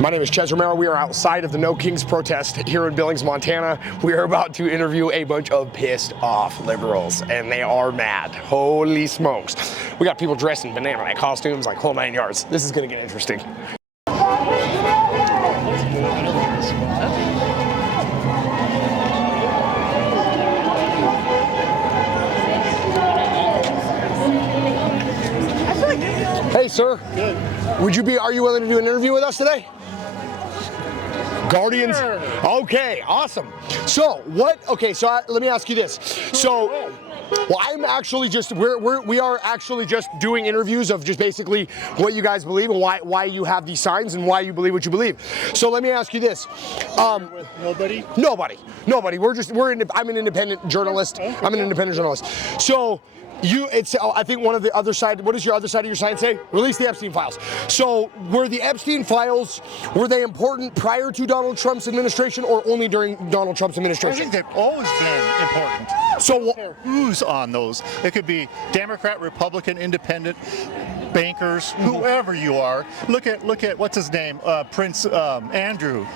My name is Chez Romero. We are outside of the No Kings protest here in Billings, Montana. We are about to interview a bunch of pissed off liberals, and they are mad. Holy smokes. We got people dressed in banana costumes, like whole 9 yards. This is gonna get interesting. Hey, sir. Good. Are you willing to do an interview with us today? Guardians? Sure. Okay, awesome. So, let me ask you this. So, well, I'm actually just, we are actually just doing interviews of just basically what you guys believe and why you have these signs and why you believe what you believe. So let me ask you this. With nobody? Nobody. I'm an independent journalist. I'm an independent journalist. So, I think one of the other side, what does your other side of your sign say? Release the Epstein files. So were the Epstein files, were they important prior to Donald Trump's administration or only during Donald Trump's administration? I think they've always been important. So who's on those? It could be Democrat, Republican, Independent, bankers, whoever you are. Look at what's his name, Prince Andrew.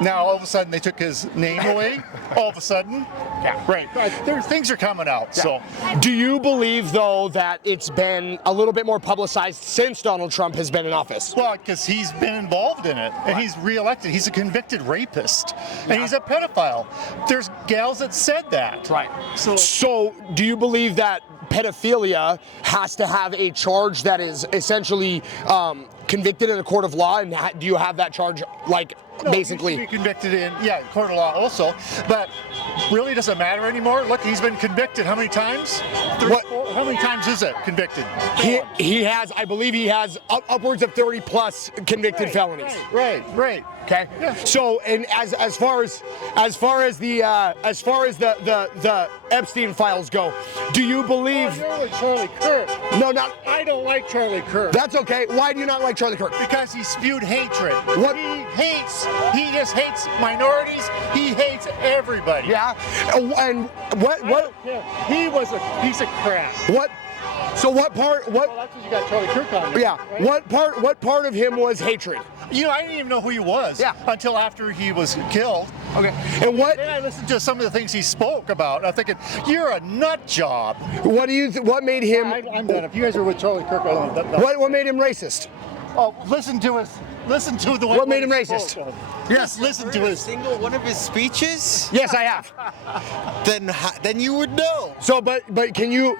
Now all of a sudden they took his name away. All of a sudden, yeah, right. Things are coming out. Yeah. So, do you believe though that it's been a little bit more publicized since Donald Trump has been in office? Well, because he's been involved in it, and he's reelected. He's a convicted rapist, and he's a pedophile. There's gals that said that. Right. So do you believe that pedophilia has to have a charge that is essentially convicted in a court of law, and do you have that charge, like, no, basically? He should be convicted in, court of law also, but really doesn't matter anymore. Look, he's been convicted how many times? How many times is it conviced? He has, I believe he has upwards of 30 plus convicted felonies. Right. Okay. Yeah. So, and as far as the Epstein files go, do you believe? You're like Charlie Kirk. No, not. I don't like Charlie Kirk. That's okay. Why do you not like Charlie Kirk? Because he spewed hatred. What? He just hates minorities. He hates everybody. Yeah. And what? He was a piece of crap. What? So what part? Well, that's what you got Charlie Kirk on. Yeah. Right? What part of him was hatred? You know, I didn't even know who he was. Yeah. Until after he was killed. Okay. And what? Then I listened to some of the things he spoke about. I'm thinking, you're a nut job. What do you? What made him? I'm done. If you guys are with Charlie Kirk, I don't know. What made him racist? Oh, listen to the way. What made him racist? Yes, listen to his single one of his speeches. Yes, I have. Then you would know. So, but can you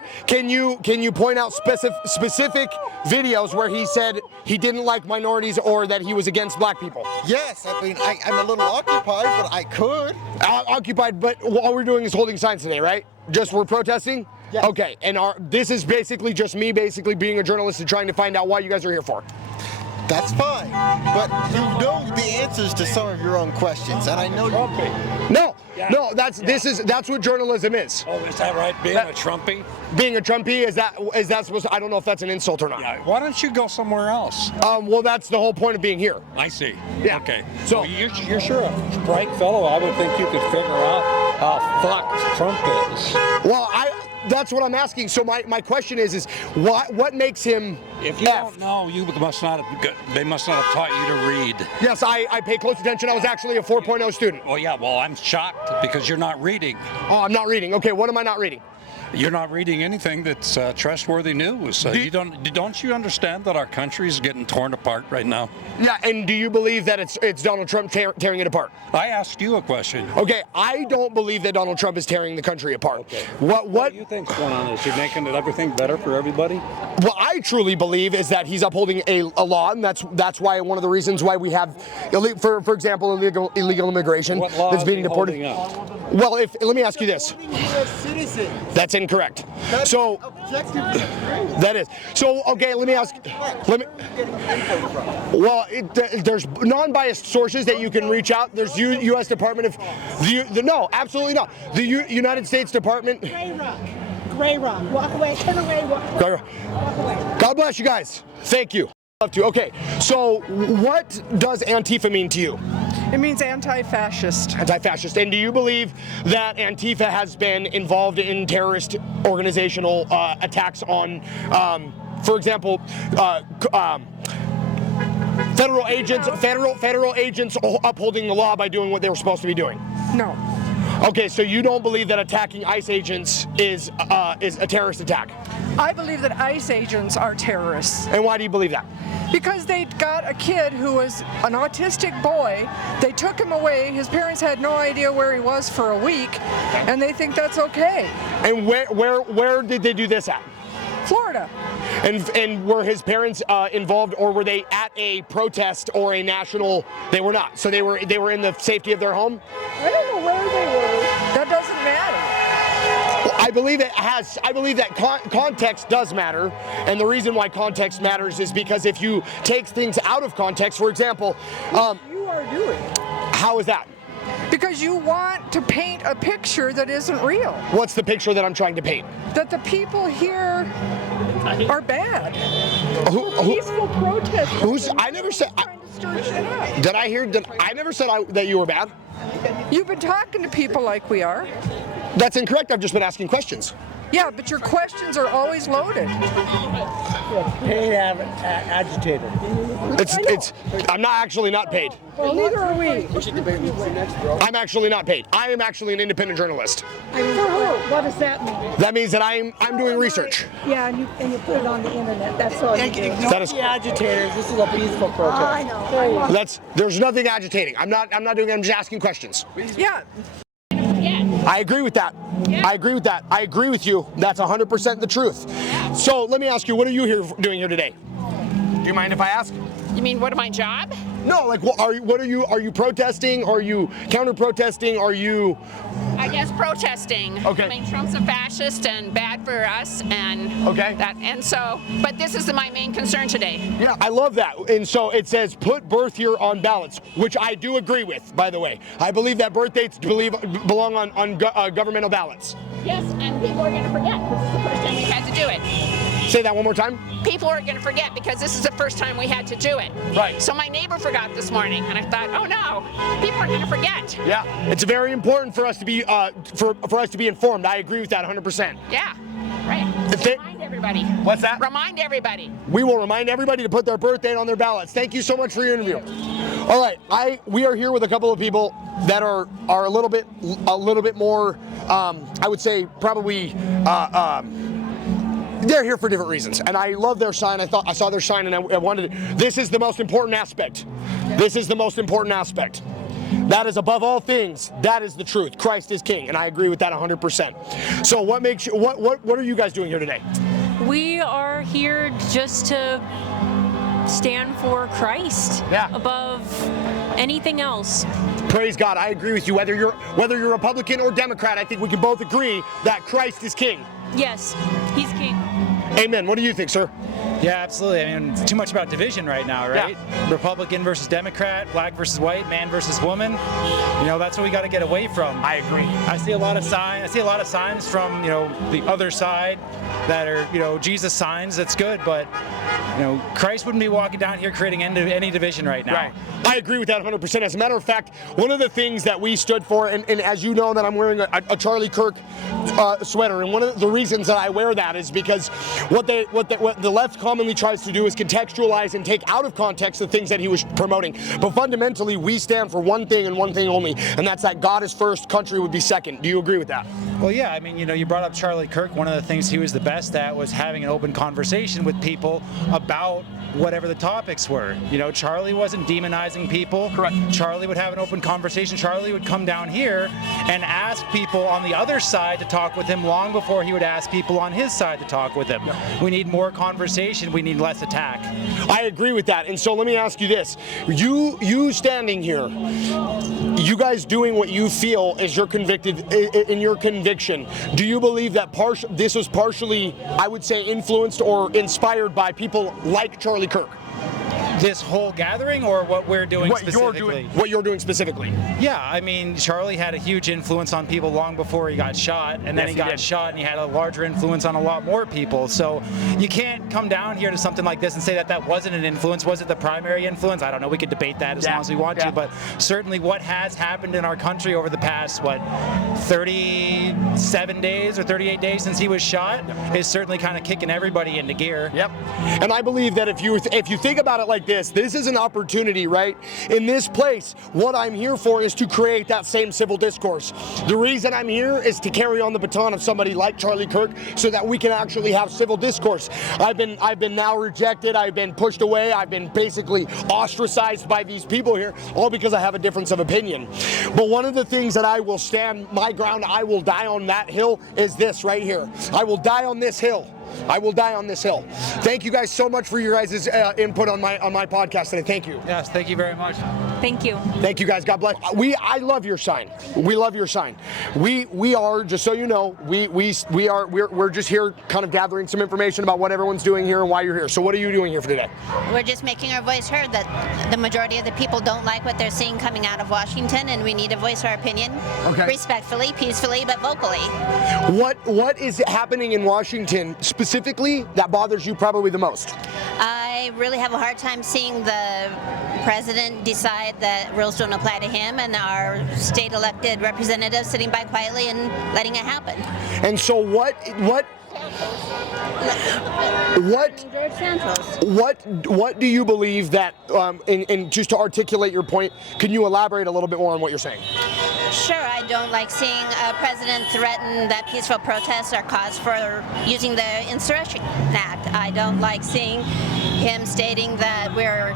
point out specific videos where he said he didn't like minorities or that he was against black people? Yes, I mean I'm a little occupied, but I could. Occupied, but all we're doing is holding signs today, right? Just we're protesting. Yes. Okay, and this is basically just me being a journalist and trying to find out why you guys are here for. That's fine, but you know the answers to some of your own questions, and I know you. No, that's what journalism is. Oh, is that right? Being a Trumpy? Being a Trumpy, is that supposed to, I don't know if that's an insult or not. Yeah. Why don't you go somewhere else? Well, that's the whole point of being here. I see. Yeah. Okay. So well, you're sure a bright fellow. I would think you could figure out how fucked Trump is. Well, that's what I'm asking. So my question is what makes him? If you don't know, they must not have taught you to read. Yes, I pay close attention. I was actually a 4.0 student. Oh yeah, well I'm shocked because you're not reading. Oh, I'm not reading. Okay, what am I not reading? You're not reading anything that's trustworthy news. Don't you understand that our country is getting torn apart right now? Yeah, and do you believe that it's Donald Trump tearing it apart? I asked you a question. Okay, I don't believe that Donald Trump is tearing the country apart. Okay. What do you think's going on? Is he making everything better for everybody? What I truly believe is that he's upholding a law, and that's why one of the reasons why we have, for example, illegal immigration that's being deported. Well, let me ask you this. That's incorrect. So that is. So okay, let me ask. Well, there's non-biased sources that you can reach out. There's U.S. Department of no, absolutely not. The United States Department. Gray rock. Walk away. Turn away. Walk away. Walk away. God bless you guys. Thank you. Love to. Okay, so what does Antifa mean to you? It means anti-fascist. Anti-fascist. And do you believe that Antifa has been involved in terrorist organizational attacks on, for example, Federal agents, federal agents upholding the law by doing what they were supposed to be doing. No. Okay, so you don't believe that attacking ICE agents is a terrorist attack? I believe that ICE agents are terrorists. And why do you believe that? Because they got a kid who was an autistic boy, they took him away, his parents had no idea where he was for a week, and they think that's okay. And where did they do this at? Florida. And were his parents involved, or were they at a protest or a national? They were not. So they were in the safety of their home? I don't know where they were. That doesn't matter. Well, I believe that context does matter, and the reason why context matters is because if you take things out of context, for example, You are doing. how is that? Because you want to paint a picture that isn't real. What's the picture that I'm trying to paint? That the people here are bad. Peaceful protesters. I never said. Trying to stir shit up. Did I hear? I never said that you were bad. You've been talking to people like we are. That's incorrect. I've just been asking questions. Yeah, but your questions are always loaded. Paid agitator. I'm not paid. Well, neither are we. I'm actually not paid. I am actually an independent journalist. For who? What does that mean? That means that I'm doing research. Yeah, and you put it on the internet. That's all you do. That is. The agitators. This is a peaceful protest. I know. There's nothing agitating. I'm not doing it. I'm just asking questions. Yeah. I agree with that. I agree with that. I agree with you. That's 100% the truth. So let me ask you, what are you doing here today? Do you mind if I ask? You mean what my job? No, like are you protesting? Are you counter-protesting? Are you? I guess protesting. Okay. I mean, Trump's a fascist and bad for us, and Okay. but this is my main concern today. Yeah, I love that. And so it says put birth year on ballots, which I do agree with, by the way. I believe that birth dates belong on governmental ballots. Yes, and people are going to forget because it's the first time we've had to do it. Say that one more time. People are going to forget because this is the first time we had to do it. Right. So my neighbor forgot this morning, and I thought, oh no, people are going to forget. Yeah, it's very important for us to be for us to be informed. I agree with that 100%. Yeah. Right. Remind everybody. What's that? Remind everybody. We will remind everybody to put their birth date on their ballots. Thank you so much for your interview. All right, we are here with a couple of people that are a little bit more, I would say probably. They're here for different reasons, and I love their sign. I saw their sign, and I wanted. This is the most important aspect. This is the most important aspect. That is above all things. That is the truth. Christ is King, and I agree with that 100%. So, what makes you? What are you guys doing here today? We are here just to stand for Christ above anything else. Praise God. I agree with you. Whether you're Republican or Democrat, I think we can both agree that Christ is King. Yes, he's King. Amen. What do you think, sir? Yeah, absolutely. I mean, it's too much about division right now, right? Yeah. Republican versus Democrat, black versus white, man versus woman. You know, that's what we got to get away from. I agree. I see a lot of signs from, the other side that are, Jesus signs. That's good, but Christ wouldn't be walking down here creating any division right now. Right. I agree with that 100%. As a matter of fact, one of the things that we stood for, and as you know, that I'm wearing a Charlie Kirk sweater, and one of the reasons that I wear that is because what the left commonly tries to do is contextualize and take out of context the things that he was promoting. But fundamentally, we stand for one thing and one thing only, and that's that God is first, country would be second. Do you agree with that? Well, yeah. I mean, you brought up Charlie Kirk. One of the things he was the best at was having an open conversation with people about whatever the topics were. Charlie wasn't demonizing people. Correct. Charlie would have an open conversation. Charlie would come down here and ask people on the other side to talk with him long before he would ask people on his side to talk with him. Yeah. We need more conversation. We need less attack. I agree with that. And so let me ask you this. You standing here, you guys doing what you feel is your conviction. Do you believe that this was partially, I would say, influenced or inspired by people like Charlie Kirk? This whole gathering, or what we're doing specifically? What you're doing specifically. Yeah, I mean, Charlie had a huge influence on people long before he got shot, and then he got shot, and he had a larger influence on a lot more people. So you can't come down here to something like this and say that wasn't an influence. Was it the primary influence? I don't know. We could debate that as long as we want to, but certainly what has happened in our country over the past, 37 days or 38 days since he was shot is certainly kind of kicking everybody into gear. Yep. And I believe that if you think about it like this, this. This is an opportunity, right? In this place, what I'm here for is to create that same civil discourse. The reason I'm here is to carry on the baton of somebody like Charlie Kirk so that we can actually have civil discourse. I've been now rejected, I've been pushed away, I've been basically ostracized by these people here, all because I have a difference of opinion. But one of the things that I will stand my ground, I will die on that hill, is this right here. I will die on this hill. I will die on this hill. Thank you guys so much for your guys' input on my podcast today. Thank you. Yes, thank you very much. Thank you. Thank you guys. God bless. I love your sign. We love your sign. We are, just so you know, we're just here kind of gathering some information about what everyone's doing here and why you're here. So what are you doing here for today? We're just making our voice heard that the majority of the people don't like what they're seeing coming out of Washington, and we need to voice our opinion respectfully, peacefully, but vocally. What is happening in Washington specifically that bothers you probably the most? I really have a hard time seeing the president decide that rules don't apply to him and our state elected representatives sitting by quietly and letting it happen. And so what do you believe that, and just to articulate your point, can you elaborate a little bit more on what you're saying? Sure, I don't like seeing a president threaten that peaceful protests are cause for using the Insurrection Act. I don't like seeing him stating that we're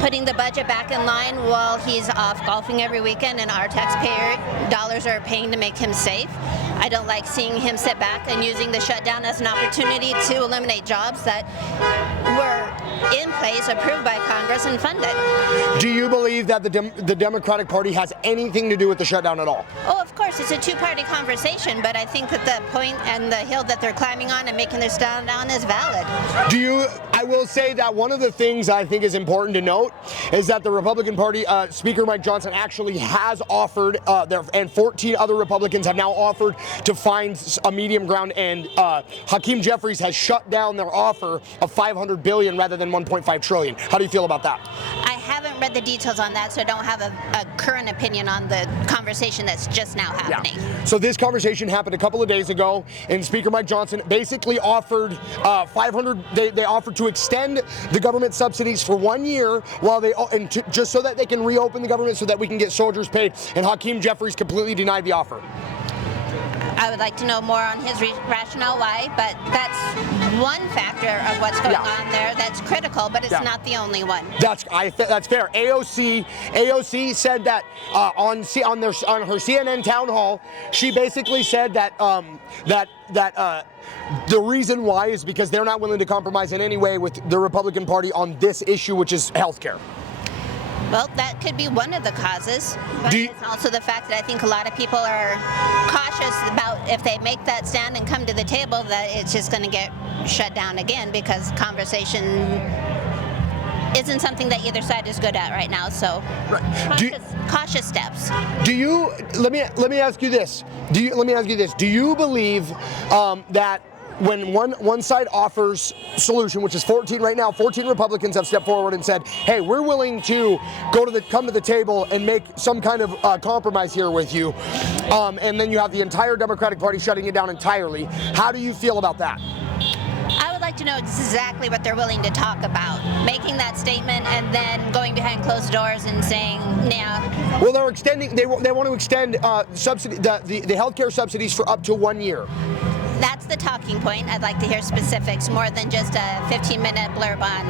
putting the budget back in line while he's off golfing every weekend and our taxpayer dollars are paying to make him safe. I don't like seeing him sit back and using the shutdown as an opportunity to eliminate jobs that were in place, approved by Congress, and funded. Do you believe that the Democratic Party has anything to do with the shutdown at all? Oh, of course, it's a two-party conversation, but I think that the point and the hill that they're climbing on and making their stand on is valid. I will say that one of the things I think is important to note is that the Republican Party, Speaker Mike Johnson actually has offered, and 14 other Republicans have now offered to find a medium ground, and Hakeem Jeffries has shut down their offer of $500 billion rather than $1.5 trillion. How do you feel about that? I haven't read the details on that, so I don't have a current opinion on the conversation that's just now happening. Yeah. So this conversation happened a couple of days ago, and Speaker Mike Johnson basically offered they offered to extend the government subsidies for 1 year while just so that they can reopen the government so that we can get soldiers paid, and Hakeem Jeffries completely denied the offer. I would like to know more on his rationale why, but that's one factor of what's going on there that's critical, but it's not the only one. That's fair. AOC said that on her CNN town hall, she basically said that the reason why is because they're not willing to compromise in any way with the Republican Party on this issue, which is health care. Well, that could be one of the causes, but it's also the fact that I think a lot of people are cautious about if they make that stand and come to the table that it's just going to get shut down again because conversation isn't something that either side is good at right now. So cautious steps. Let me ask you this. Do you believe that when one side offers solution, which is 14 right now, 14 Republicans have stepped forward and said, hey, we're willing to come to the table and make some kind of compromise here with you, and then you have the entire Democratic Party shutting it down entirely. How do you feel about that? I would like to know exactly what they're willing to talk about, making that statement and then going behind closed doors and saying, nah. Well, they're extending. They want to extend the healthcare subsidies for up to 1 year. That's the talking point. I'd like to hear specifics more than just a 15-minute blurb on.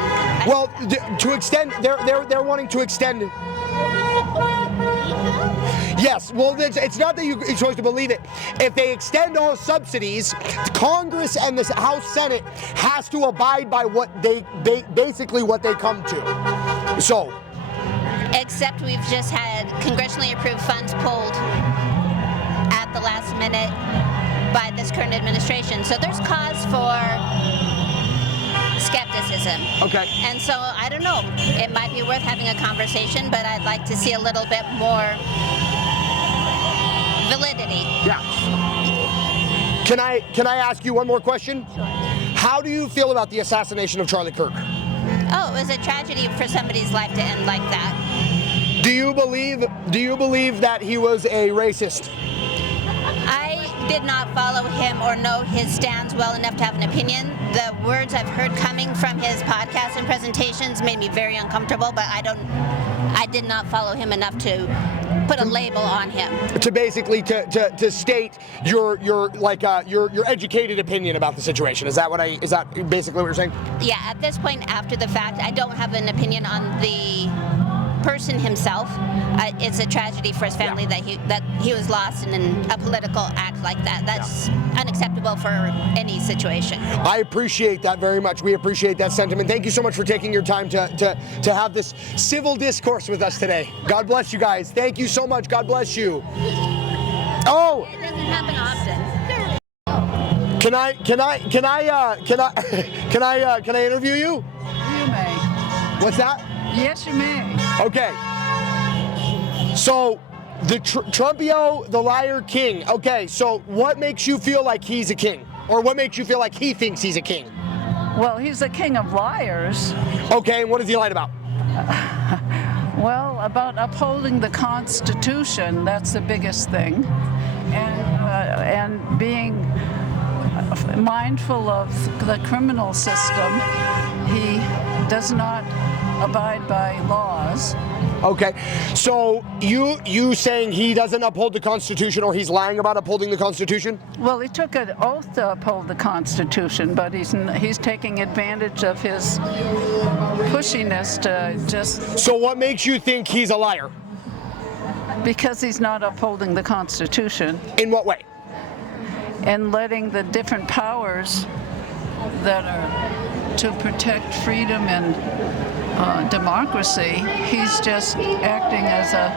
Well, to extend, they're wanting to extend. Yes, well, it's not that you're supposed to believe it. If they extend all subsidies, Congress and the House Senate has to abide by what they basically what they come to. So. Except we've just had congressionally approved funds pulled at the last minute by this current administration. So there's cause for skepticism. Okay. And so I don't know. It might be worth having a conversation, but I'd like to see a little bit more validity. Yeah. Can I ask you one more question? Sure. How do you feel about the assassination of Charlie Kirk? Oh, it was a tragedy for somebody's life to end like that. Do you believe that he was a racist? I did not follow him or know his stands well enough to have an opinion. The words I've heard coming from his podcasts and presentations made me very uncomfortable, but I did not follow him enough to put a label on him. To basically to state your educated opinion about the situation. Is that basically what you're saying? Yeah, at this point after the fact, I don't have an opinion on the person himself. It's a tragedy for his family that he was lost in a political act like that. That's unacceptable for any situation. I appreciate that very much. We appreciate that sentiment. Thank you so much for taking your time to have this civil discourse with us today. God bless you guys. Thank you so much. God bless you. Oh, it doesn't happen often. Can I interview you? You may. What's that? Yes, you may. Okay. So, the Trumpio, the liar king. Okay, so what makes you feel like he's a king? Or what makes you feel like he thinks he's a king? Well, he's the king of liars. Okay, and what has he lied about? Well, about upholding the Constitution, that's the biggest thing. And being mindful of the criminal system, he does not abide by laws. Okay, so you saying he doesn't uphold the Constitution, or he's lying about upholding the Constitution? Well, he took an oath to uphold the Constitution, but he's taking advantage of his pushiness to just... So what makes you think he's a liar? Because he's not upholding the Constitution. In what way? And letting the different powers that are to protect freedom and democracy, he's just acting as a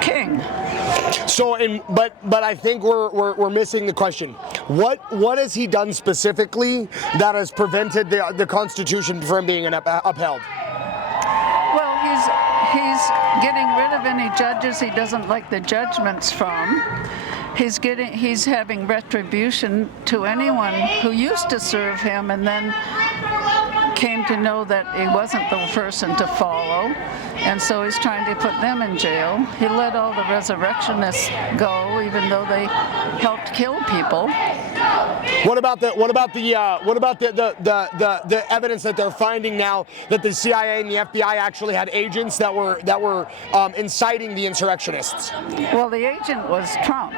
king. So, but I think we're missing the question. What has he done specifically that has prevented the Constitution from being upheld? Well, he's getting rid of any judges he doesn't like the judgments from. He's having retribution to anyone who used to serve him and then came to know that he wasn't the person to follow, and so he's trying to put them in jail. He let all the resurrectionists go, even though they helped kill people. What about the evidence that they're finding now that the CIA and the FBI actually had agents that were inciting the insurrectionists? Well, the agent was Trump.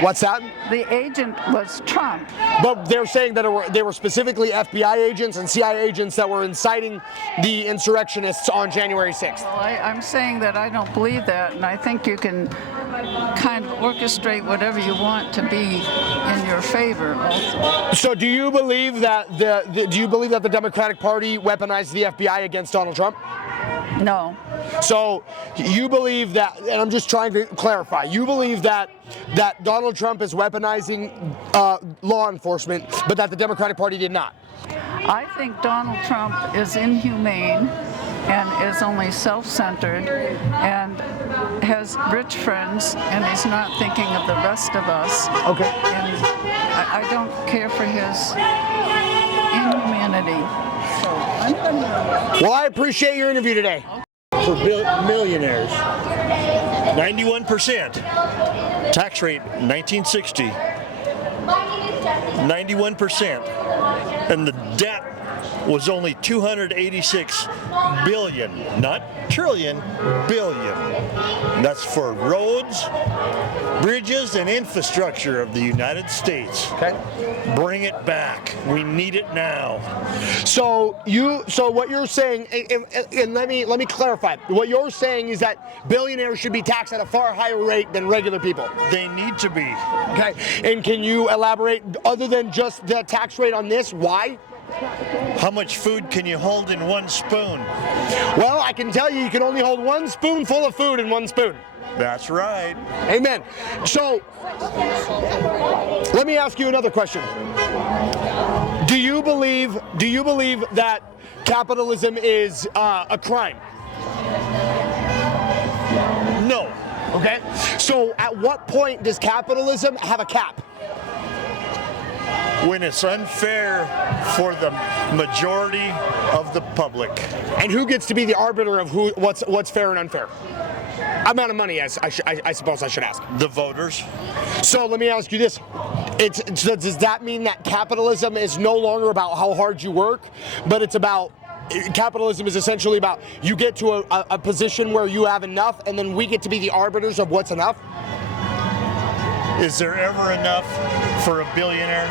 What's that? The agent was Trump. But they're saying that they were specifically FBI agents and CIA agents that were inciting the insurrectionists on January 6th. Well, I'm saying that I don't believe that, and I think you can kind of orchestrate whatever you want to be in your favor also. So do you believe that the Democratic Party weaponized the FBI against Donald Trump? No. So you believe that, and I'm just trying to clarify, you believe that Donald Trump is weaponizing law enforcement, but that the Democratic Party did not? I think Donald Trump is inhumane and is only self-centered and has rich friends, and he's not thinking of the rest of us. Okay. And I don't care for his inhumanity. So I'm gonna... Well, I appreciate your interview today. For millionaires, 91%. Tax rate 1960, 91%. And the debt was only 286 billion, not trillion, billion. That's for roads, bridges, and infrastructure of the United States. Okay. Bring it back. We need it now. So what you're saying, and let me clarify. What you're saying is that billionaires should be taxed at a far higher rate than regular people. They need to be. Okay. And can you elaborate, other than just the tax rate on this, why? How much food can you hold in one spoon? Well, I can tell you can only hold one spoonful of food in one spoon. That's right. Amen. So, let me ask you another question. Do you believe that capitalism is a crime? No. Okay. So, at what point does capitalism have a cap? When it's unfair for the majority of the public. And who gets to be the arbiter of what's fair and unfair? amount of money, as I suppose I should ask. The voters. So let me ask you this. So does that mean that capitalism is no longer about how hard you work, but it's about capitalism is essentially about you get to a position where you have enough, and then we get to be the arbiters of what's enough? Is there ever enough for a billionaire?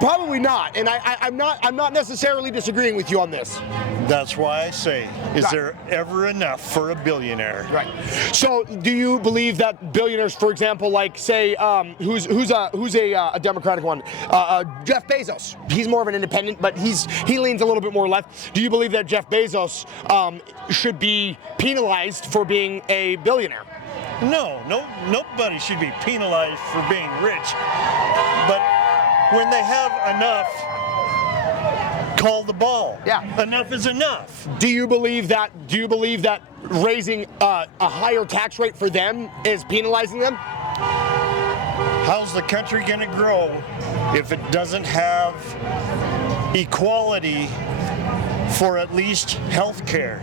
Probably not, and I'm not necessarily disagreeing with you on this. That's why I say, is there ever enough for a billionaire? Right. So, do you believe that billionaires, for example, like say, who's a Democratic one, Jeff Bezos? He's more of an independent, but he leans a little bit more left. Do you believe that Jeff Bezos should be penalized for being a billionaire? No, nobody should be penalized for being rich. But when they have enough, call the ball. Yeah. Enough is enough. Do you believe that raising a higher tax rate for them is penalizing them? How's the country going to grow if it doesn't have equality for at least health care?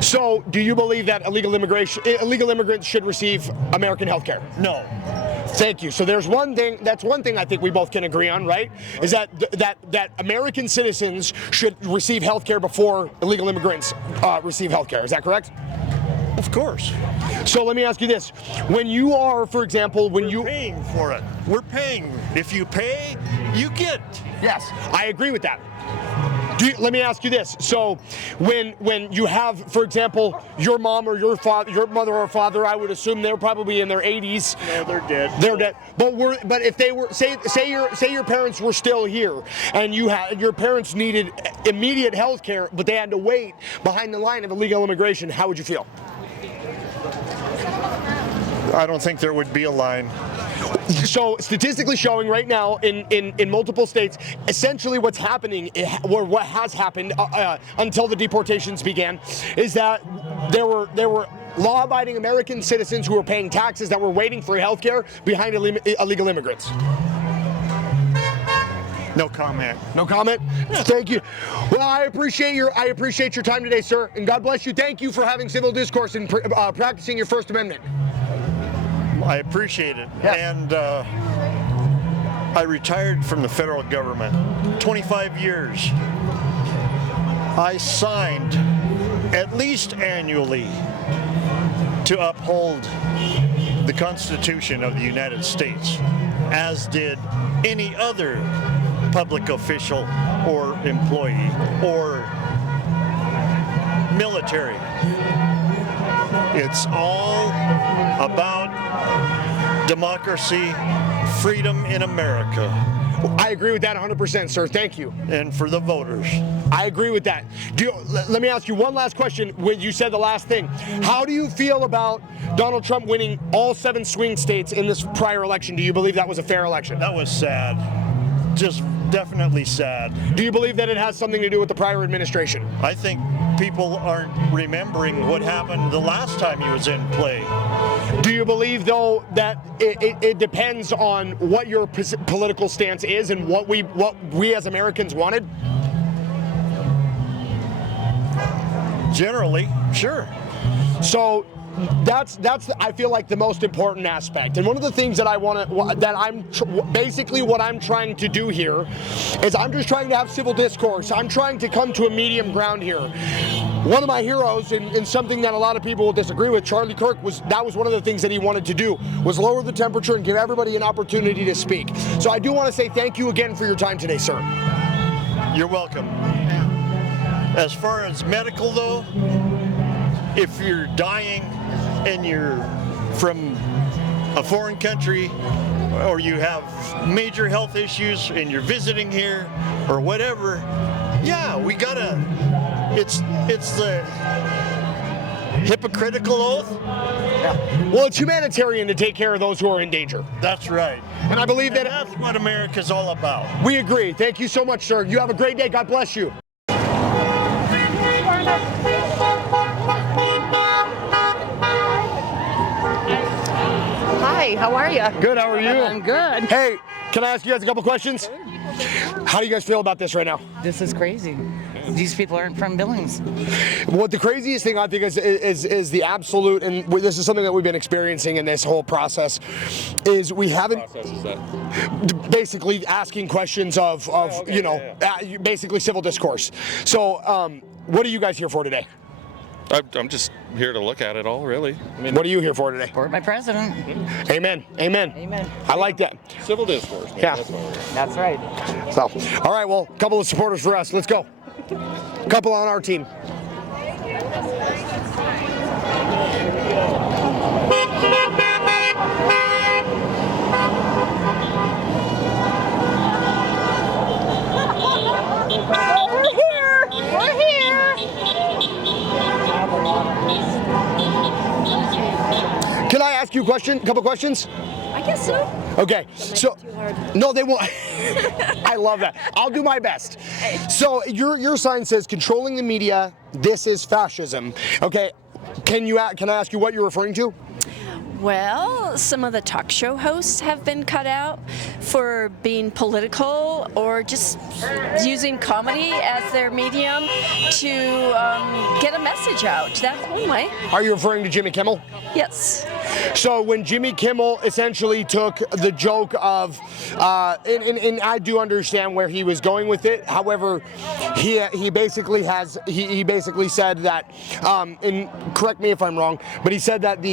So, do you believe that illegal immigrants should receive American health care? No. Thank you. So there's one thing I think we both can agree on, right? Is that American citizens should receive health care before illegal immigrants receive health care. Is that correct? Of course. So let me ask you this. When you are, for example, We're paying for it. We're paying. If you pay, you get. Yes, I agree with that. Let me ask you this. So, when you have, for example, your mom or your mother or father, I would assume they're probably in their 80s. No, they're dead. They're dead. But if they were, say your parents were still here, and your parents needed immediate health care, but they had to wait behind the line of illegal immigration, how would you feel? I don't think there would be a line. So statistically showing right now in multiple states, essentially what's happening, or what has happened until the deportations began, is that there were law-abiding American citizens who were paying taxes that were waiting for health care behind illegal immigrants. No comment. No comment? Thank you. Well, I appreciate your time today, sir, and God bless you. Thank you for having civil discourse and practicing your First Amendment. I appreciate it. Yes. And I retired from the federal government. 25 years. I signed at least annually to uphold the Constitution of the United States, as did any other public official or employee or military. It's all about democracy, freedom in America. I agree with that 100%, sir. Thank you. And for the voters. I agree with that. Let me ask you one last question. When you said the last thing, how do you feel about Donald Trump winning all 7 swing states in this prior election? Do you believe that was a fair election? That was sad. Just definitely sad. Do you believe that it has something to do with the prior administration? I think people aren't remembering what happened the last time he was in play. Do you believe, though, that it depends on what your political stance is and what we as Americans wanted? Generally, sure. So that's I feel like the most important aspect, and one of the things that basically what I'm trying to do here is I'm just trying to have civil discourse. I'm trying to come to a medium ground here. One of my heroes, and something that a lot of people will disagree with, Charlie Kirk, that was one of the things that he wanted to do, was lower the temperature and give everybody an opportunity to speak. So I do want to say thank you again for your time today, sir. You're welcome. As far as medical, though, if you're dying and you're from a foreign country, or you have major health issues and you're visiting here or whatever, yeah, we gotta, it's the hypocritical oath. Yeah. Well, it's humanitarian to take care of those who are in danger. That's right. And I believe that's what America's all about. We agree. Thank you so much, sir. You have a great day. God bless you. Hi, how are you? Good, how are you? I'm good. Hey, can I ask you guys a couple questions? How do you guys feel about this right now? This is crazy. these people aren't from Billings. What the craziest thing I think is the absolute, and this is something that we've been experiencing in this whole process, is we haven't basically asking questions of basically civil discourse. So what are you guys here for today? I'm just here to look at it all, really. I mean, what are you here for today? Support my president. Amen. Amen. Amen. I like that. Civil discourse. Man. Yeah. That's right. So, all right, well, a couple of supporters for us. Let's go. A couple on our team. We're here. Can I ask you a question? A couple questions? I guess so. Okay, so no, they won't. I love that. I'll do my best. So your sign says controlling the media. This is fascism. Okay, can I ask you what you're referring to? Well, some of the talk show hosts have been cut out for being political or just using comedy as their medium to get a message out. That's one way. Are you referring to Jimmy Kimmel? Yes. So when Jimmy Kimmel essentially took the joke of, and I do understand where he was going with it. However, he basically said that, and correct me if I'm wrong, but he said that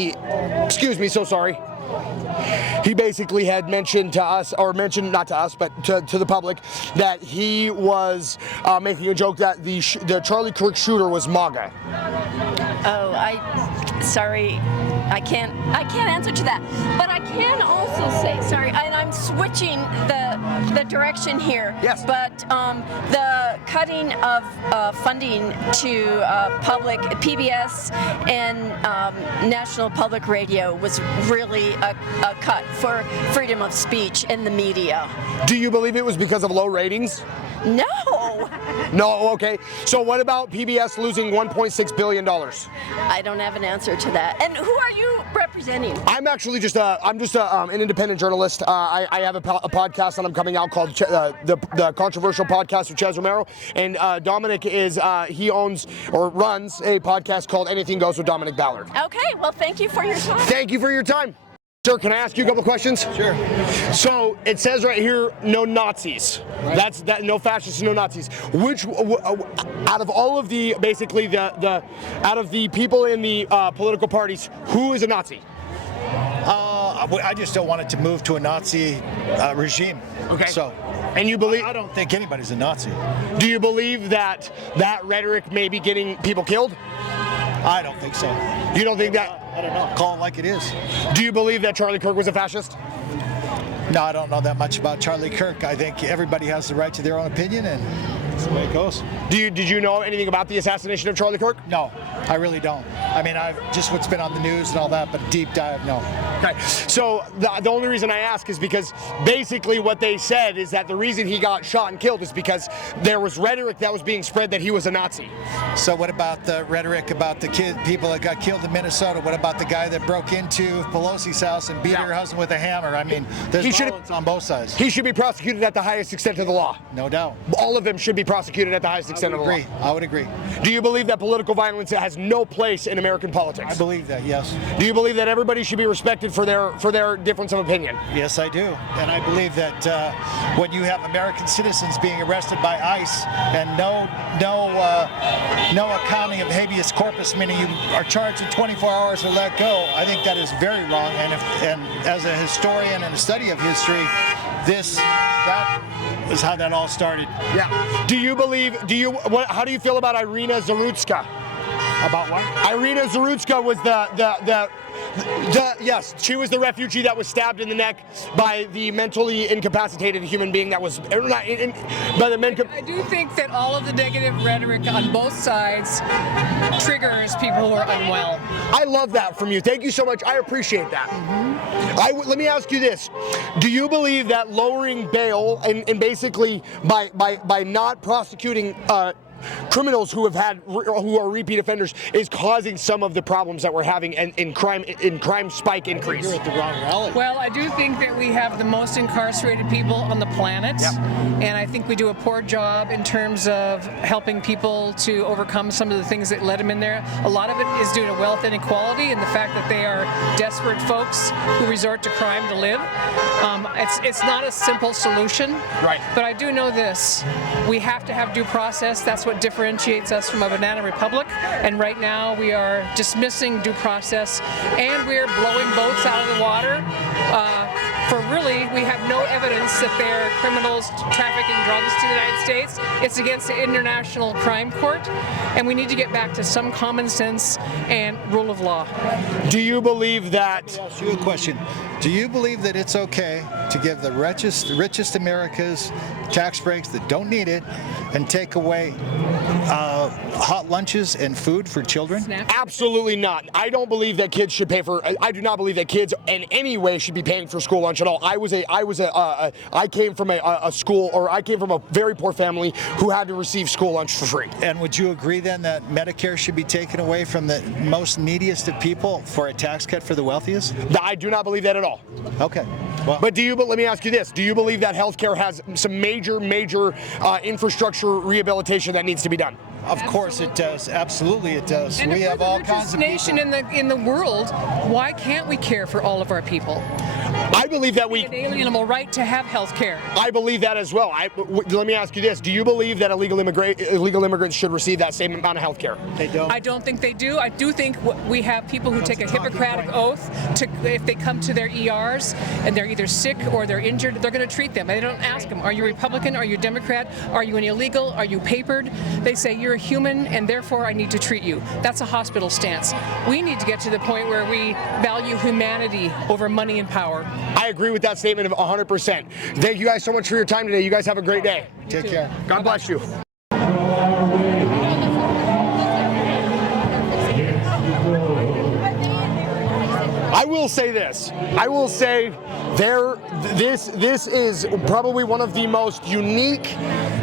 excuse me, so sorry. He basically had mentioned to us, or mentioned not to us, but to the public, that he was making a joke that the Charlie Kirk shooter was MAGA. Oh, sorry. I can't answer to that, but I can also say, sorry, and I'm switching the direction here. Yes. But the cutting of funding to public PBS and National Public Radio was really a cut for freedom of speech in the media. Do you believe it was because of low ratings? No. No, okay. So what about PBS losing $1.6 billion? I don't have an answer to that. And who are you representing? I'm actually just an independent journalist. I have a podcast that I'm coming out called the Controversial Podcast with Chez Romero. And Dominic he owns or runs a podcast called Anything Goes with Dominic Ballard. Okay, well, thank you for your time. Thank you for your time. Sir, can I ask you a couple questions? Sure. So it says right here, no Nazis. Right. That's no fascists, no Nazis. Which out of all of the basically out of the people in the political parties, who is a Nazi? I just don't want it to move to a Nazi regime. Okay. So, and you believe? I don't think anybody's a Nazi. Do you believe that rhetoric may be getting people killed? I don't think so. You don't think that? I don't know. Call it like it is. Do you believe that Charlie Kirk was a fascist? No, I don't know that much about Charlie Kirk. I think everybody has the right to their own opinion, and that's the way it goes. Did you know anything about the assassination of Charlie Kirk? No, I really don't. I mean, I've just what's been on the news and all that, but deep dive, no. Okay, so the only reason I ask is because basically what they said is that the reason he got shot and killed is because there was rhetoric that was being spread that he was a Nazi. So what about the rhetoric about the people that got killed in Minnesota? What about the guy that broke into Pelosi's house and beat her husband with a hammer? I mean, there's violence on both sides. He should be prosecuted at the highest extent of the law. No doubt. All of them should be prosecuted at the highest extent of the law. I would agree. Do you believe that political violence has no place in American politics? I believe that, yes. Do you believe that everybody should be respected for their difference of opinion? Yes, I do. And I believe that when you have American citizens being arrested by ICE and no accounting of habeas corpus, meaning you are charged in 24 hours or let go, I think that is very wrong. And as a historian and a study of history, that was how that all started. Yeah. How do you feel about Irina Zarutska? About what? Irina Zarutska was yes, she was the refugee that was stabbed in the neck by the mentally incapacitated human being that was I do think that all of the negative rhetoric on both sides triggers people who are unwell. I love that from you. Thank you so much. I appreciate that. Mm-hmm. Let me ask you this. Do you believe that lowering bail and basically by not prosecuting criminals who are repeat offenders is causing some of the problems that we're having in crime spike increase. You're at the wrong rally. Well, I do think that we have the most incarcerated people on the planet, and I think we do a poor job in terms of helping people to overcome some of the things that led them in there. A lot of it is due to wealth inequality and the fact that they are desperate folks who resort to crime to live. It's not a simple solution, right? But I do know this: we have to have due process. That's what differentiates us from a banana republic. And right now, we are dismissing due process, and we are blowing boats out of the water. For really, we have no evidence that they're criminals trafficking drugs to the United States. It's against the International Crime Court, and we need to get back to some common sense and rule of law. Do you believe that? Let me ask you a question. Do you believe that it's okay to give the richest Americas tax breaks that don't need it and take away hot lunches and food for children? Absolutely not. I don't believe that kids should pay for. I do not believe that kids in any way should be paying for school lunch at all. I came from a school, or I came from a very poor family who had to receive school lunch for free. And would you agree then that Medicare should be taken away from the most neediest of people for a tax cut for the wealthiest? I do not believe that at all. Okay. Well, but let me ask you this: do you believe that healthcare has some major infrastructure rehabilitation that needs to be done? Of course it does. Absolutely it does. And we have all kinds of nation in the world. Why can't we care for all of our people? I believe that we have an inalienable right to have health care. I believe that as well. Let me ask you this: do you believe that illegal immigrants should receive that same amount of health care? They don't. I don't think they do. I do think we have people who take a Hippocratic oath if they come to their ERs and they're either sick or they're injured, they're going to treat them. They don't ask them, are you Republican? Are you Democrat? Are you an illegal? Are you papered? They say, you're a human and therefore I need to treat you. That's a hospital stance. We need to get to the point where we value humanity over money and power. I agree with that statement of 100%. Thank you guys so much for your time today. You guys have a great day. Take care. God bless you. I will say this. I will say this is probably one of the most unique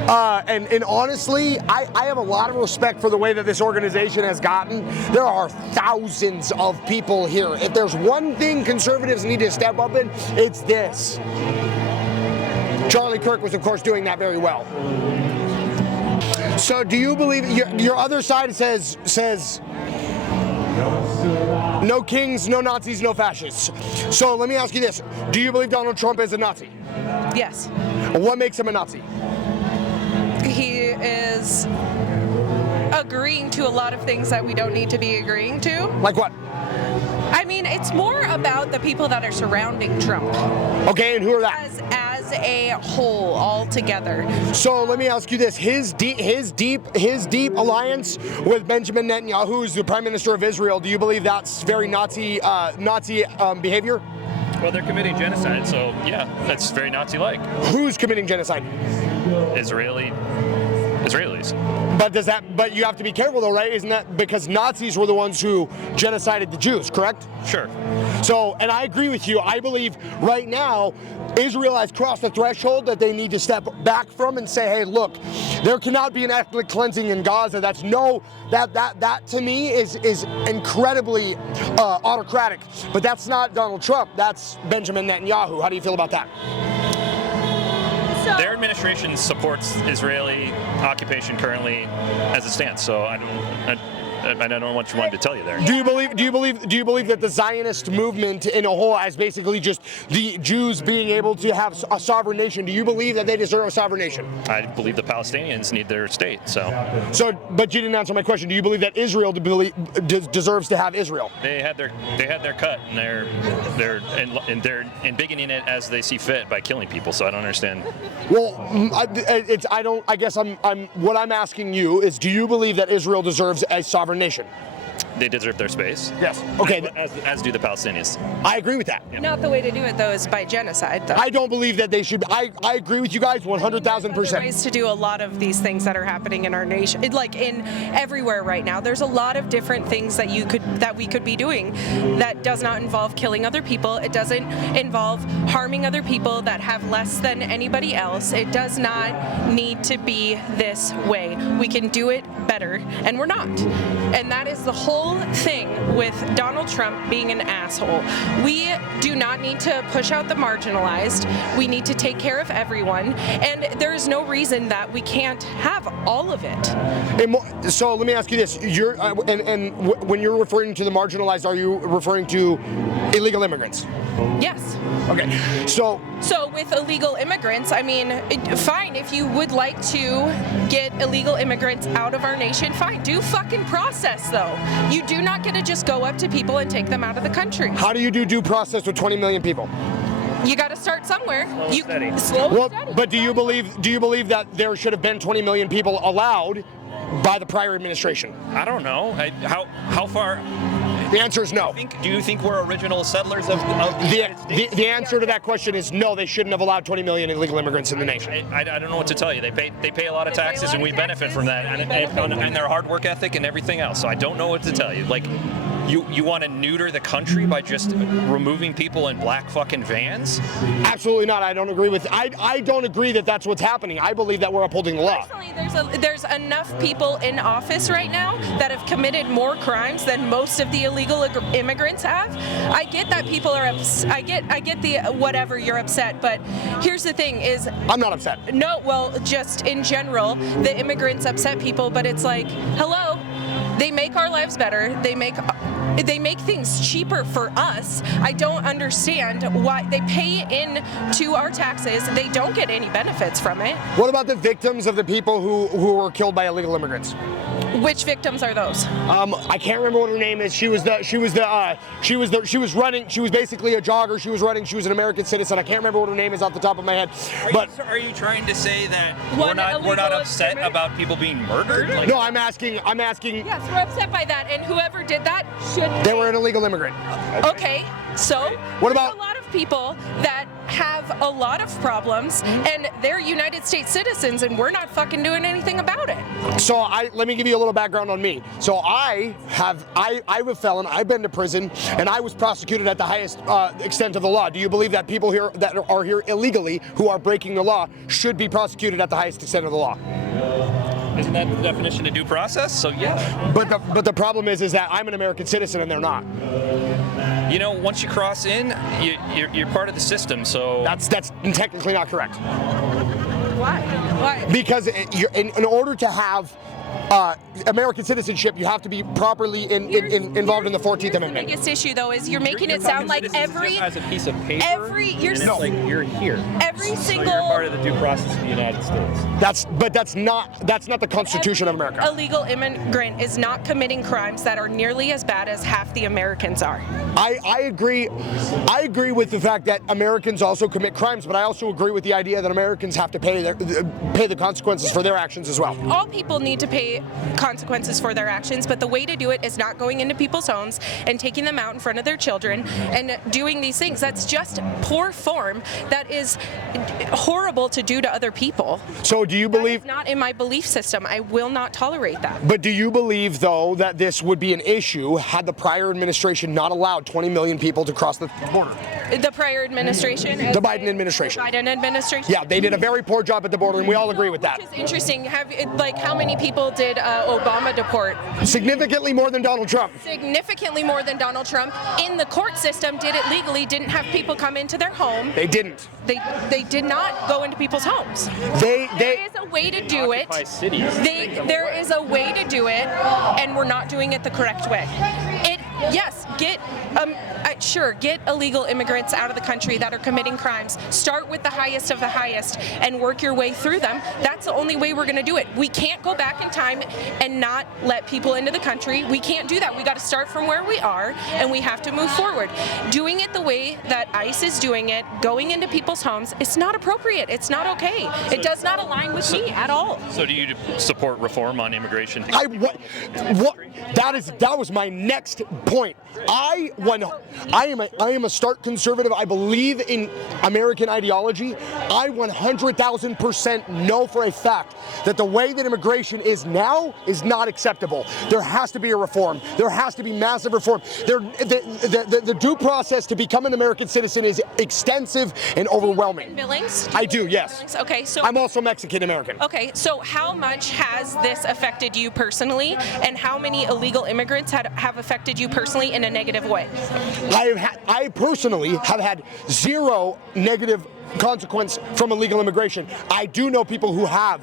and honestly, I have a lot of respect for the way that this organization has gotten. There are thousands of people here. If there's one thing conservatives need to step up in, it's this. Charlie Kirk was, of course, doing that very well. So do you believe your other side says no kings, no Nazis, no fascists. So let me ask you this. Do you believe Donald Trump is a Nazi? Yes. What makes him a Nazi? He is agreeing to a lot of things that we don't need to be agreeing to. Like what? I mean, it's more about the people that are surrounding Trump. Okay, and who are that? As a whole, all together. So let me ask you this: his deep alliance with Benjamin Netanyahu, who's the Prime Minister of Israel. Do you believe that's very Nazi behavior? Well, they're committing genocide, so yeah, that's very Nazi-like. Who's committing genocide? Israelis. But you have to be careful though, right? Isn't that because Nazis were the ones who genocided the Jews, correct? Sure. So, and I agree with you. I believe right now Israel has crossed the threshold that they need to step back from and say, hey, look, there cannot be an ethnic cleansing in Gaza. That to me is incredibly autocratic. But that's not Donald Trump. That's Benjamin Netanyahu. How do you feel about that? Their administration supports Israeli occupation currently as it stands. So I don't know what you wanted to tell you there. Do you believe that the Zionist movement in a whole as basically just the Jews being able to have a sovereign nation? Do you believe that they deserve a sovereign nation? I believe the Palestinians need their state. But you didn't answer my question. Do you believe that Israel deserves to have Israel? They had their cut, and they're embiggening it as they see fit by killing people. So I don't understand. Well, what I'm asking you is, do you believe that Israel deserves a sovereign nation? They deserve their space. Yes. Okay. As do the Palestinians. I agree with that. Not the way to do it, though, is by genocide, though. I don't believe that they should. I agree with you guys 100,000%. Ways to do a lot of these things that are happening in our nation, like in everywhere right now. There's a lot of different things that we could be doing that does not involve killing other people. It doesn't involve harming other people that have less than anybody else. It does not need to be this way. We can do it better, and we're not. And that is the whole thing with Donald Trump being an asshole. We do not need to push out the marginalized. We need to take care of everyone, and there is no reason that we can't have all of it. And so let me ask you this: when you're referring to the marginalized, are you referring to illegal immigrants? Yes. Okay. So with illegal immigrants, I mean, fine, if you would like to get illegal immigrants out of our nation, fine, do fucking process though. You do not get to just go up to people and take them out of the country. How do you do due process with 20 million people? You got to start somewhere. Well, but do you believe that there should have been 20 million people allowed by the prior administration? I don't know. How far? The answer is no. Do you think we're original settlers of the United States? The answer to that question is no. They shouldn't have allowed 20 million illegal immigrants in the nation. I don't know what to tell you. They pay a lot of taxes, and we benefit from that, and their hard work ethic and everything else. So I don't know what to tell you. Like, you want to neuter the country by just removing people in black fucking vans? Absolutely not. I don't agree with. I don't agree that that's what's happening. I believe that we're upholding the law. Personally, there's enough people in office right now that have committed more crimes than most of the illegal immigrants have. I get that people are I get the whatever you're upset, but here's the thing is I'm not upset. No, well, just in general, the immigrants upset people, but it's like, hello, they make our lives better. They make things cheaper for us. I don't understand why they pay into our taxes. They don't get any benefits from it. What about the victims of the people who were killed by illegal immigrants? Which victims are those? I can't remember what her name is. She was running. She was basically a jogger. She was running. She was an American citizen. I can't remember what her name is off the top of my head. Are you trying to say that we're not upset about people being murdered? Like, no, I'm asking. Yes, we're upset by that, and whoever did that should. They were an illegal immigrant. Okay, so what about a lot of people that have a lot of problems, and they're United States citizens, and we're not fucking doing anything about it. So let me give you a little background on me. So I'm a felon. I've been to prison, and I was prosecuted at the highest extent of the law. Do you believe that people here that are here illegally who are breaking the law should be prosecuted at the highest extent of the law? Isn't that the definition of due process? So yeah. But the problem is that I'm an American citizen and they're not. You know, once you cross in, you're part of the system. So that's technically not correct. Why? Because in order to have American citizenship, you have to be properly involved in the 14th Amendment. The biggest issue, though, is you're making it sound like every as a piece of paper. You're you're here. Every single. So you're part of the due process of the United States. That's not the Constitution of America. Illegal immigrant is not committing crimes that are nearly as bad as half the Americans are. I agree. I agree with the fact that Americans also commit crimes, but I also agree with the idea that Americans have to pay the consequences for their actions as well. All people need to pay consequences for their actions, but the way to do it is not going into people's homes and taking them out in front of their children and doing these things. That's just poor form. That is horrible to do to other people. So do you believe? That is not in my belief system. I will not tolerate that. But do you believe, though, that this would be an issue had the prior administration not allowed 20 million people to cross the border? The prior administration? The Biden administration. The Biden administration? Yeah, they did a very poor job at the border, and we all agree with that. Which is interesting. How many people did Obama deport? Significantly more than Donald Trump. Significantly more than Donald Trump. In the court system, did it legally, didn't have people come into their home. They didn't. They did not go into people's homes. There is a way to do it. There is a way to do it, and we're not doing it the correct way. Yes, get illegal immigrants out of the country that are committing crimes. Start with the highest of the highest and work your way through them. That's the only way we're going to do it. We can't go back in time and not let people into the country. We can't do that. We got to start from where we are, and we have to move forward. Doing it the way that ICE is doing it, going into people's people's homes is not appropriate. It's not okay. It does not align with me at all. So do you support reform on immigration? That was my next point. I am a stark conservative. I believe in American ideology. I 100,000% know for a fact that the way that immigration is now is not acceptable. There has to be a reform. There has to be massive reform. The due process to become an American citizen is extensive and overwhelming. Billings? I do, yes. Billings? Okay, so I'm also Mexican American. Okay, so how much has this affected you personally, and how many illegal immigrants have affected you personally in a negative way? I personally have had zero negative consequence from illegal immigration. I do know people who have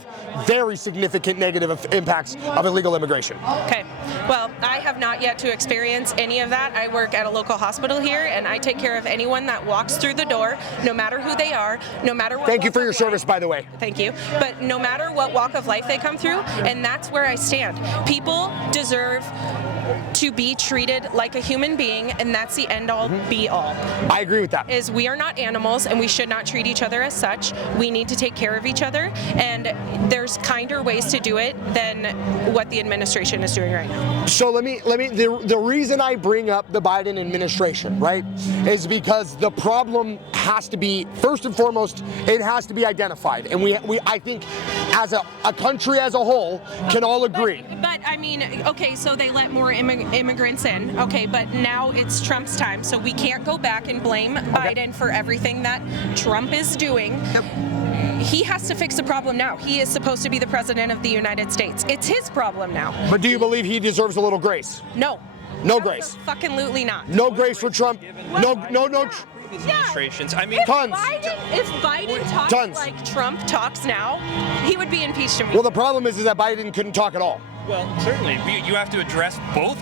very significant negative impacts of illegal immigration. Okay, well, I have not yet to experience any of that. I work at a local hospital here, and I take care of anyone that walks through the door, no matter who they are, no matter what. Thank you for your service, by the way. Thank you. But no matter what walk of life they come through, and that's where I stand. People deserve to be treated like a human being, and that's the end all be all. I agree with that. Is we are not animals, and we should not treat each other as such. We need to take care of each other, and there's kinder ways to do it than what the administration is doing right now. So the reason I bring up the Biden administration, right, is because the problem has to be, first and foremost, it has to be identified, and I think as a country as a whole can all agree. But I mean, okay, so they let more immigrants in, okay, but now it's Trump's time, so we can't go back and blame Biden for everything that Trump is doing. He has to fix the problem now. He is supposed to be the president of the United States. It's his problem now. But do you believe he deserves a little grace? No. No grace. Fucking absolutely not. No grace for Trump. No. Administrations. I mean, tons. If Biden talks like Trump talks now, he would be impeached immediately. Well, the problem is that Biden couldn't talk at all. Well, certainly. You have to address both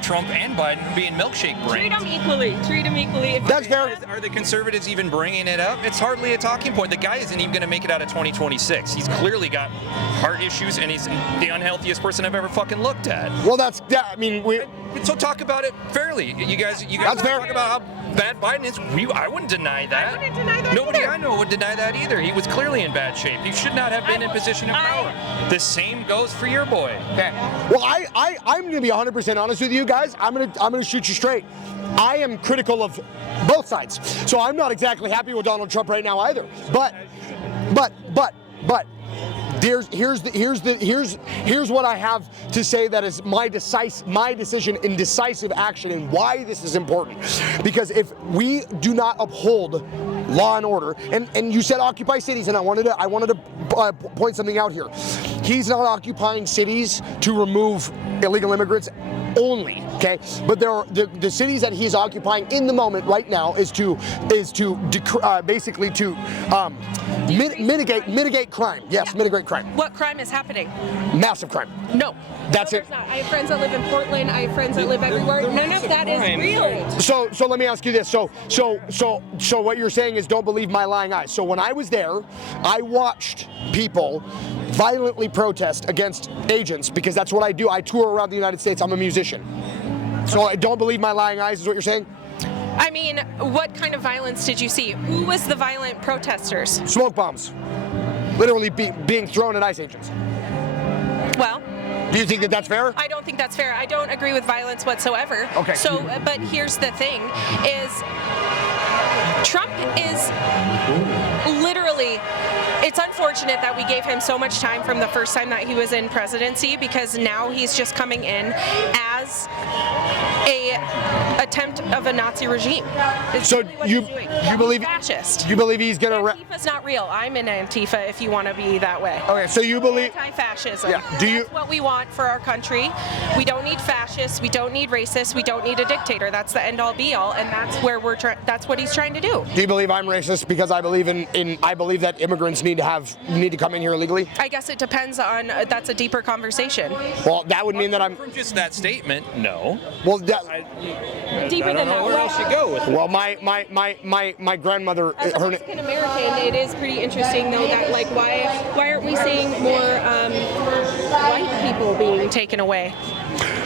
Trump and Biden being milkshake brains. Treat them equally. Treat them equally. That's fair. Are the conservatives even bringing it up? It's hardly a talking point. The guy isn't even going to make it out of 2026. He's clearly got heart issues, and he's the unhealthiest person I've ever fucking looked at. Well, I mean, so talk about it fairly. You guys that's fair. Talk about how bad Biden is. I wouldn't deny that. I wouldn't deny that Nobody either. I know would deny that either. He was clearly in bad shape. He should not have been in position of power. The same goes for your boy. Okay. Well, I'm going to be 100% honest with you guys. I'm going to shoot you straight. I am critical of both sides. So I'm not exactly happy with Donald Trump right now either. But here's what I have to say that is my decision in decisive action and why this is important. Because if we do not uphold law and order, and you said occupy cities, and I wanted to point something out here. He's not occupying cities to remove illegal immigrants only, okay? But there are the cities that he's occupying in the moment right now is to basically to mitigate crime. Yes, mitigate crime. What crime is happening? Massive crime. No. That's it. Not. I have friends that live in Portland. I have friends that live everywhere. None of that is real. So let me ask you this. So what you're saying is don't believe my lying eyes. So when I was there, I watched people violently protest against agents because that's what I do. I tour around the United States. I'm a musician. So I don't believe my lying eyes is what you're saying? I mean, what kind of violence did you see? Who was the violent protesters? Smoke bombs. Literally being thrown at ICE agents. Well, do you think that that's fair? I don't think that's fair. I don't agree with violence whatsoever. Okay. So, but here's the thing, is Trump is literally, it's unfortunate that we gave him so much time from the first time that he was in presidency, because now he's just coming in as a attempt of a Nazi regime. It's so really you believe fascist? You believe he's gonna? Antifa's not real. I'm in Antifa. If you want to be that way. Okay, so you believe anti-fascism? Yeah. That's what we want for our country. We don't need fascists. We don't need racists. We don't need a dictator. That's the end all be all, and that's where that's what he's trying to do. Do you believe I'm racist because I believe I believe that immigrants need to come in here illegally? I guess it depends on. That's a deeper conversation. Well, that would mean that I'm. From just that statement, no. Well, deeper than that. Where else you go with it? Well, my grandmother. As a Mexican American, it is pretty interesting though that like why aren't we seeing more white people being taken away?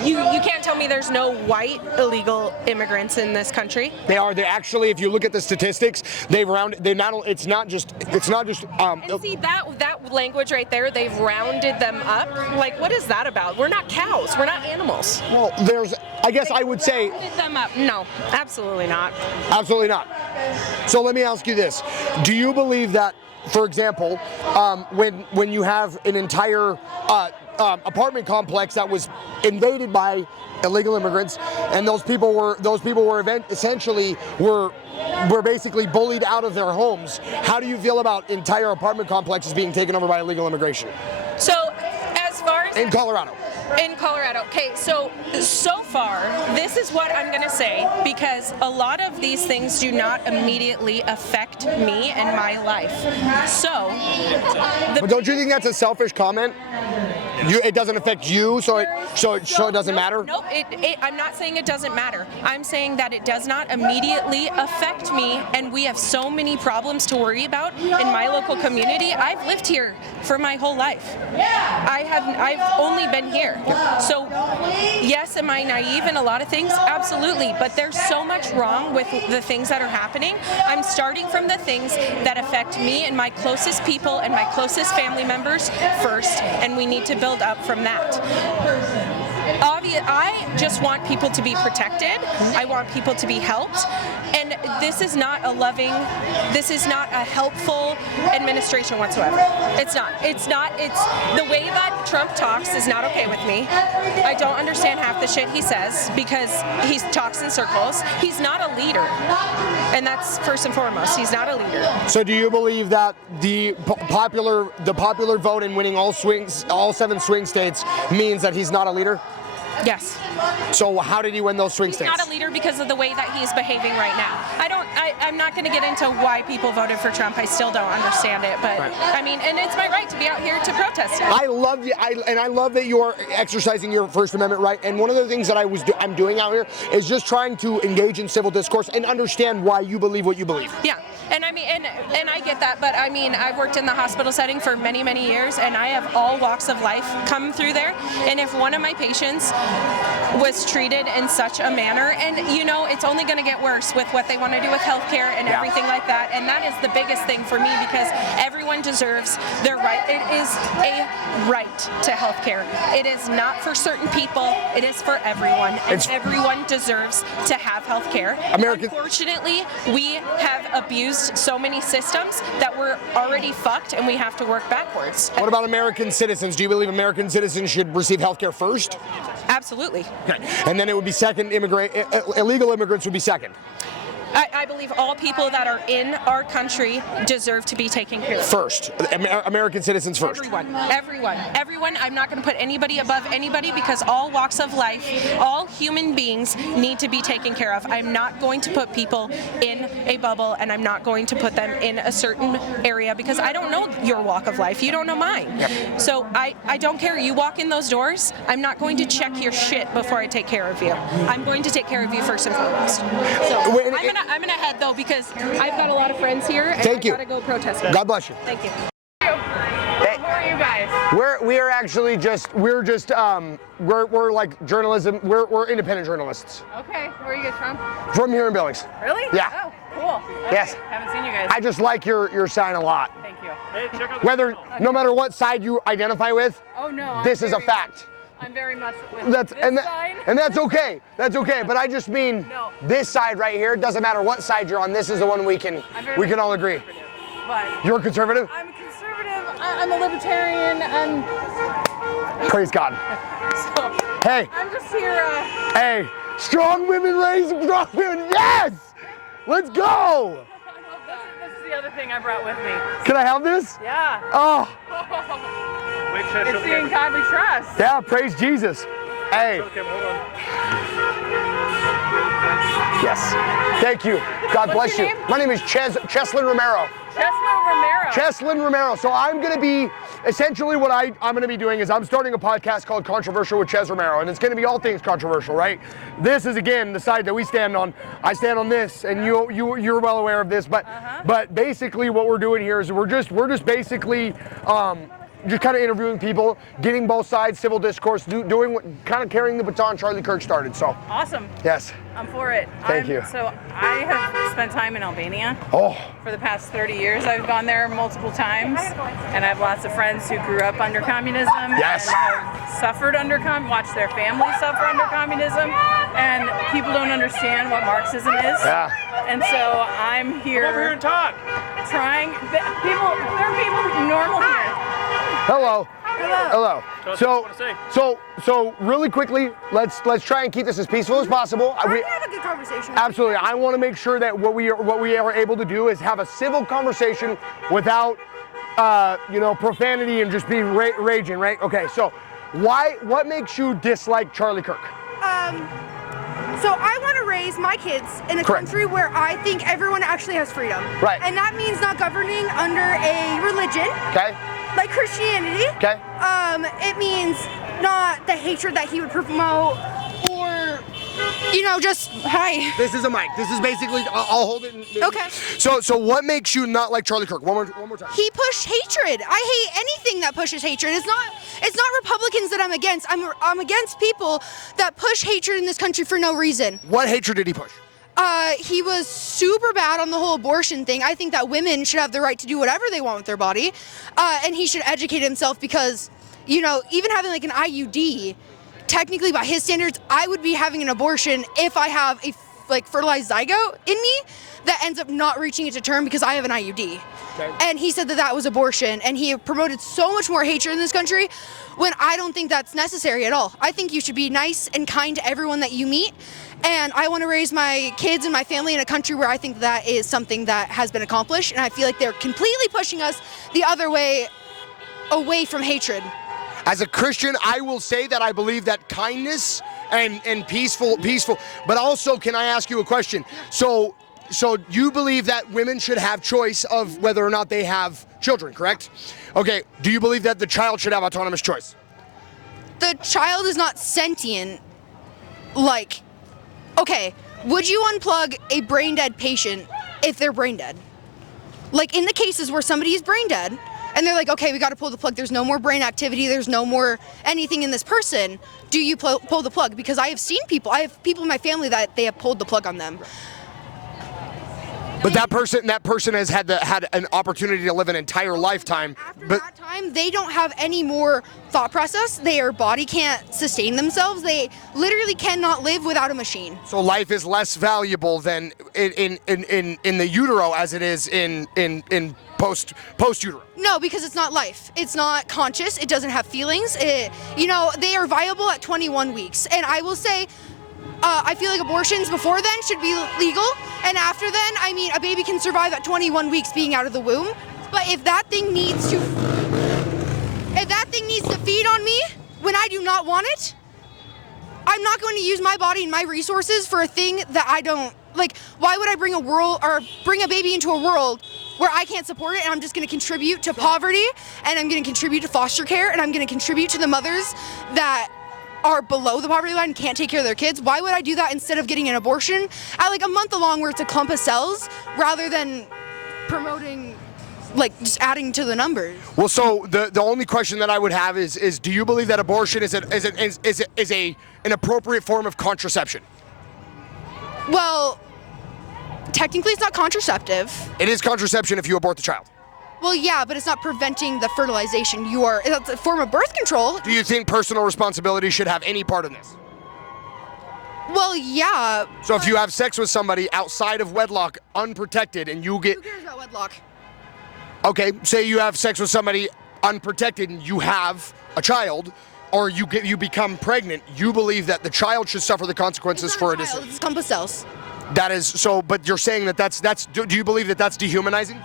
You can't tell me there's no white illegal immigrants in this country. They are. They actually, if you look at the statistics, they've rounded. They not. It's not just. And see that language right there. They've rounded them up. Like, what is that about? We're not cows. We're not animals. Well, I guess I would say. Rounded them up. No, absolutely not. Absolutely not. So let me ask you this: do you believe that, for example, when you have an entire apartment complex that was invaded by illegal immigrants, and those people were essentially basically bullied out of their homes, how do you feel about entire apartment complexes being taken over by illegal immigration? So, as far as in Colorado. In Colorado. Okay, so far, this is what I'm going to say, because a lot of these things do not immediately affect me and my life. So, but don't you think that's a selfish comment? It doesn't affect you, so it doesn't matter? No, I'm not saying it doesn't matter. I'm saying that it does not immediately affect me, and we have so many problems to worry about in my local community. I've lived here for my whole life. I've only been here. So, yes, am I naive in a lot of things? Absolutely, but there's so much wrong with the things that are happening. I'm starting from the things that affect me and my closest people and my closest family members first, and we need to build up from that. I just want people to be protected. I want people to be helped. And this is not a helpful administration whatsoever. It's not. It's the way that Trump talks is not okay with me. I don't understand half the shit he says because he talks in circles. He's not a leader. And that's first and foremost. He's not a leader. So do you believe that the popular vote in winning all 7 swing states means that he's not a leader? Yes. So how did he win those swing states? He's not a leader because of the way that he's behaving right now. I'm not going to get into why people voted for Trump. I still don't understand it, but I mean, and it's my right to be out here to protest it. I love you, and I love that you are exercising your First Amendment right. And one of the things that I'm doing out here is just trying to engage in civil discourse and understand why you believe what you believe. Yeah, and I mean, and I get that, but I mean, I've worked in the hospital setting for many, many years, and I have all walks of life come through there. And if one of my patients was treated in such a manner, and you know, it's only going to get worse with what they want to do with healthcare and everything like that, and that is the biggest thing for me, because everyone deserves their right. It is a right to healthcare. It is not for certain people, it is for everyone, and everyone deserves to have healthcare. Unfortunately, we have abused so many systems that we're already fucked, and we have to work backwards. What about American citizens? Do you believe American citizens should receive healthcare first? Absolutely. Okay. And then it would be second, illegal immigrants would be second. I believe all people that are in our country deserve to be taken care of. First. American citizens first. Everyone. I'm not going to put anybody above anybody, because all walks of life, all human beings need to be taken care of. I'm not going to put people in a bubble, and I'm not going to put them in a certain area, because I don't know your walk of life. You don't know mine. Yep. So I don't care. You walk in those doors, I'm not going to check your shit before I take care of you. I'm going to take care of you first and foremost. So I'm gonna head though, because I've got a lot of friends here, and I've got to go protest. God bless you. Thank you. Who are you guys? We're actually we're like journalism. We're independent journalists. Okay, where are you guys from? From here in Billings. Really? Yeah. Oh, cool. Okay. Yes. Haven't seen you guys. I just like your sign a lot. Thank you. No matter what side you identify with. Oh no. This is a fact. I'm very much with this side. And that's okay. That's okay. But I just mean this side right here. Doesn't matter what side you're on. This is the one we can all agree. But you're conservative? I'm a conservative. I'm a libertarian. Praise God. So, hey. I'm just here. Hey, strong women raise strong women. Yes. Let's go. This is the other thing I brought with me. Can I have this? Yeah. Oh. It's the In God We Trust. Yeah, praise Jesus. Hey. Yes. Thank you. God bless you. My name is Cheslin Romero. Cheslin Romero. So I'm going to be, essentially what I'm going to be doing is I'm starting a podcast called Controversial with Ches Romero, and it's going to be all things controversial, right? This is, again, the side that we stand on. I stand on this, and you're well aware of this, but basically what we're doing here is we're just basically just kind of interviewing people, getting both sides, civil discourse, doing what, kind of carrying the baton Charlie Kirk started. So awesome. Yes. I'm for it. Thank you. So I have spent time in Albania. Oh. For the past 30 years. I've gone there multiple times, and I have lots of friends who grew up under communism Yes. and have suffered under watched their families suffer under communism, and people don't understand what Marxism is. Yeah. And so I'm here. Come over here and talk. Trying. There are people normal here. Hello. Hello. So really quickly, let's try and keep this as peaceful as possible. I have a good conversation. Absolutely. I want to make sure that what we are able to do is have a civil conversation without, profanity and just be raging, right? Okay. So, what makes you dislike Charlie Kirk? So I want to raise my kids in a country where I think everyone actually has freedom. Right. And that means not governing under a religion. Okay. Like Christianity. Okay. It means not the hatred that he would promote, or just hi. This is a mic. This is basically. I'll hold it. Okay. So what makes you not like Charlie Kirk? One more time. He pushed hatred. I hate anything that pushes hatred. It's not Republicans that I'm against. I'm against people that push hatred in this country for no reason. What hatred did he push? He was super bad on the whole abortion thing. I think that women should have the right to do whatever they want with their body, and he should educate himself because, even having like an IUD, technically by his standards, I would be having an abortion if I have a fertilized zygote in me that ends up not reaching it to term because I have an IUD. Okay. And he said that was abortion, and he promoted so much more hatred in this country when I don't think that's necessary at all. I think you should be nice and kind to everyone that you meet, and I want to raise my kids and my family in a country where I think that is something that has been accomplished, and I feel like they're completely pushing us the other way, away from hatred. As a Christian, I will say that I believe that kindness and peaceful, but also, can I ask you a question? So you believe that women should have choice of whether or not they have children, correct? Okay, do you believe that the child should have autonomous choice? The child is not sentient. Okay, would you unplug a brain dead patient if they're brain dead? Like in the cases where somebody is brain dead, and they're like, okay, we got to pull the plug. There's no more brain activity. There's no more anything in this person. Do you pull the plug? Because I have seen people. I have people in my family that they have pulled the plug on them. But that person has had an opportunity to live an entire lifetime. After that time, they don't have any more thought process. Their body can't sustain themselves. They literally cannot live without a machine. So life is less valuable than in the utero as it is in post utero. No, because it's not life. It's not conscious. It doesn't have feelings. They are viable at 21 weeks. And I will say, I feel like abortions before then should be legal, and after then, a baby can survive at 21 weeks being out of the womb. But if that thing needs to feed on me when I do not want it, I'm not going to use my body and my resources for a thing that I don't like. Why would I bring a baby into a world where I can't support it, and I'm just going to contribute to poverty, and I'm going to contribute to foster care, and I'm going to contribute to the mothers that are below the poverty line and can't take care of their kids? Why would I do that instead of getting an abortion at a month along where it's a clump of cells rather than promoting, just adding to the numbers? Well, so the only question that I would have is do you believe that abortion is an appropriate form of contraception? Well, technically it's not contraceptive. It is contraception if you abort the child. Well, yeah, but it's not preventing the fertilization. It's a form of birth control. Do you think personal responsibility should have any part in this? Well, yeah. So if you have sex with somebody outside of wedlock, unprotected, and you get... Who cares about wedlock? Okay, say you have sex with somebody unprotected and you have a child, or you become pregnant, you believe that the child should suffer the consequences for a decision. It's clump of cells. That is so, but you're saying that's do you believe that that's dehumanizing?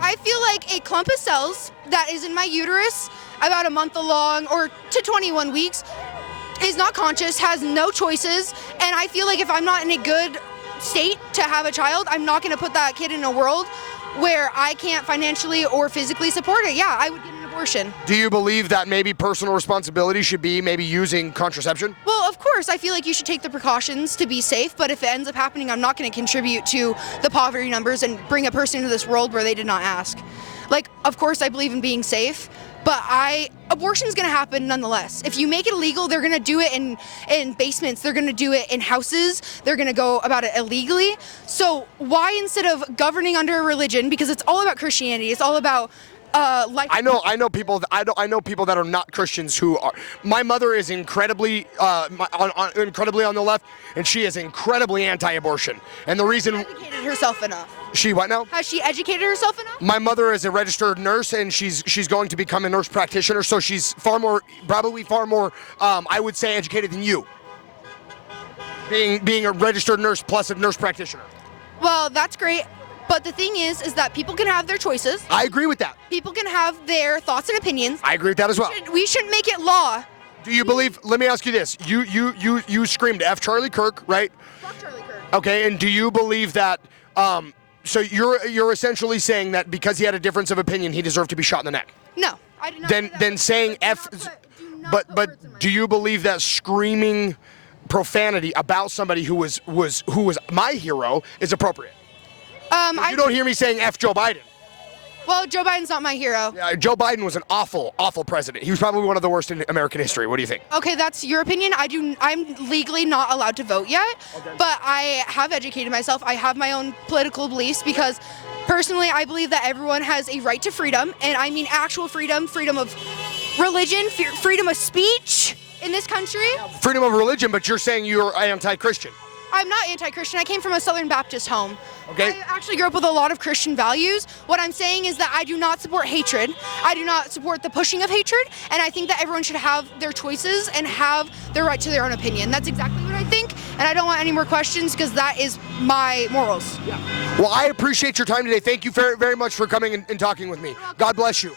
I feel like a clump of cells that is in my uterus about a month along or to 21 weeks is not conscious, has no choices, and I feel like if I'm not in a good state to have a child, I'm not going to put that kid in a world where I can't financially or physically support it. Yeah, I would get an abortion abortion. Do you believe that maybe personal responsibility should be maybe using contraception? Well, of course, I feel like you should take the precautions to be safe, but if it ends up happening, I'm not going to contribute to the poverty numbers and bring a person into this world where they did not ask. Like, of course, I believe in being safe, but abortion's going to happen nonetheless. If you make it illegal, they're going to do it in basements. They're going to do it in houses. They're going to go about it illegally. So why, instead of governing under a religion, because it's all about Christianity, it's all about life. I know people that are not Christians who are. My mother is incredibly incredibly on the left, and she is incredibly anti-abortion. And the reason Educated herself enough. She what now? Has she educated herself enough? My mother is a registered nurse, and she's going to become a nurse practitioner. So she's probably far more, I would say, educated than you. Being a registered nurse plus a nurse practitioner. Well, that's great. But the thing is that people can have their choices. I agree with that. People can have their thoughts and opinions. I agree with that as well. We shouldn't make it law. Do you believe? Let me ask you this: you screamed F Charlie Kirk, right? Fuck Charlie Kirk. Okay, and do you believe that? So you're essentially saying that because he had a difference of opinion, he deserved to be shot in the neck? No, I did not. Then saying F, but do you believe that screaming profanity about somebody who was my hero is appropriate? You don't hear me saying F Joe Biden. Well, Joe Biden's not my hero. Yeah, Joe Biden was an awful president. He was probably one of the worst in American history. What do you think? Okay, that's your opinion. I'm legally not allowed to vote yet, but I have educated myself. I have my own political beliefs because personally I believe that everyone has a right to freedom, and I mean actual freedom, freedom of religion, freedom of speech in this country. Freedom of religion, but you're saying you're anti-Christian. I'm not anti-Christian. I came from a Southern Baptist home. Okay. I actually grew up with a lot of Christian values. What I'm saying is that I do not support hatred. I do not support the pushing of hatred, and I think that everyone should have their choices and have their right to their own opinion. That's exactly what I think, and I don't want any more questions because that is my morals. Well, I appreciate your time today. Thank you very, very much for coming and talking with me. God bless you.